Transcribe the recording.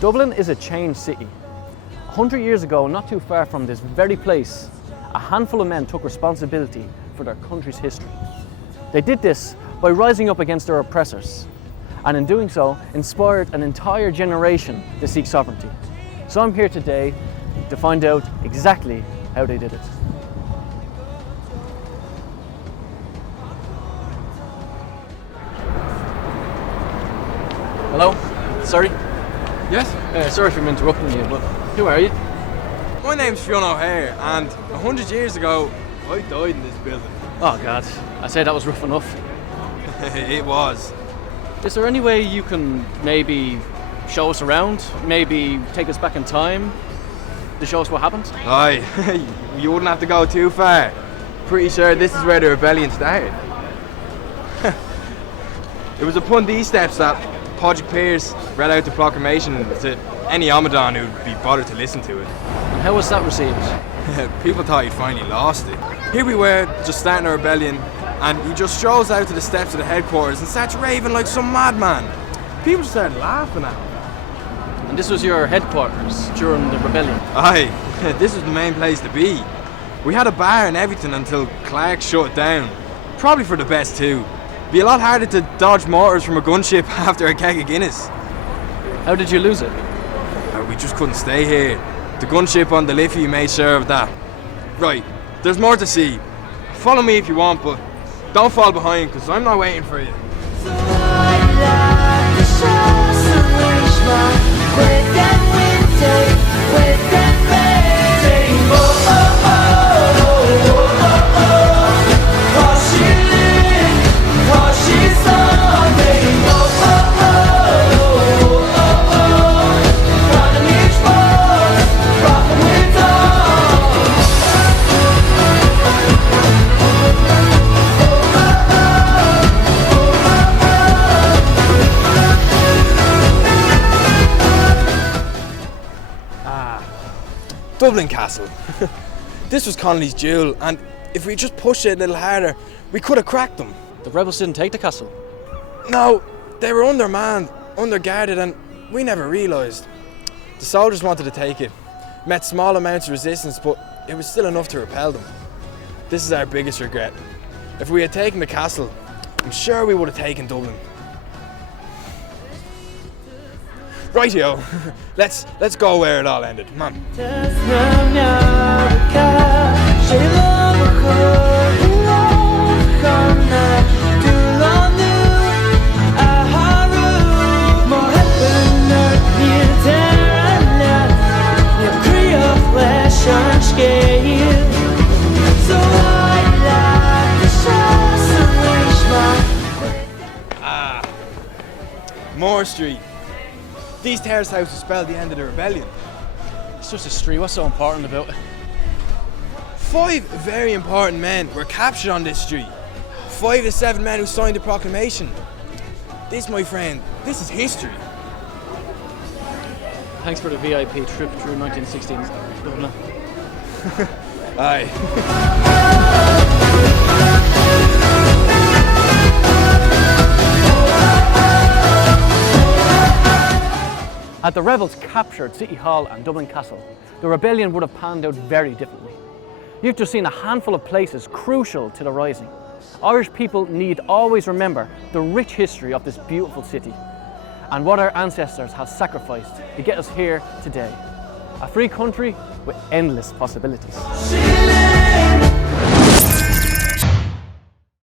Dublin is a changed city. 100 years ago, not too far from this very place, a handful of men took responsibility for their country's history. They did this by rising up against their oppressors, and in doing so, inspired an entire generation to seek sovereignty. So I'm here today to find out exactly how they did it. Hello? Sorry? Yes? Sorry for interrupting you, but who are you? My name's Fionn O'Hare, and 100 years ago, I died in this building. Oh God, I'd say that was rough enough. It was. Is there any way you can maybe show us around? Maybe take us back in time to show us what happened? Aye, you wouldn't have to go too far. Pretty sure this is where the rebellion started. It was upon these steps that Podrick Pearse read out the proclamation to any Omadhaun who'd be bothered to listen to it. And how was that received? People thought he'd finally lost it. Here we were, just starting a rebellion, and he just strolls out to the steps of the headquarters and starts raving like some madman. People just started laughing at him. And this was your headquarters during the rebellion? Aye, this was the main place to be. We had a bar and everything until Clark shut it down. Probably for the best too. Be a lot harder to dodge mortars from a gunship after a keg of Guinness. How did you lose it? We just couldn't stay here. The gunship on the Liffey made sure of that. Right, there's more to see. Follow me if you want, but don't fall behind, because I'm not waiting for you. So I'd like to show some Richmond with that winter, with that rain. Oh, oh, oh, oh, oh, oh, oh. 'Cause she lived, 'cause she's something. Oh, oh, oh, oh, oh, oh. Got a huge boss, rockin' with dogs. Dublin Castle. This was Connolly's jewel, and if we just pushed it a little harder, we could have cracked them. The rebels didn't take the castle. No, they were undermanned, underguarded, and we never realised. The soldiers wanted to take it, met small amounts of resistance, but it was still enough to repel them. This is our biggest regret. If we had taken the castle, I'm sure we would have taken Dublin. Rightio, let's go where it all ended. Come on. Moore Street. These terrace houses spelled the end of the rebellion. It's just a street, what's so important about it? 5 very important men were captured on this street. 5 of the 7 men who signed the proclamation. This, my friend, this is history. Thanks for the VIP trip through 1916's Dublin. Aye. Had the rebels captured City Hall and Dublin Castle, the rebellion would have panned out very differently. You've just seen a handful of places crucial to the rising. Irish people need always remember the rich history of this beautiful city and what our ancestors have sacrificed to get us here today. A free country with endless possibilities.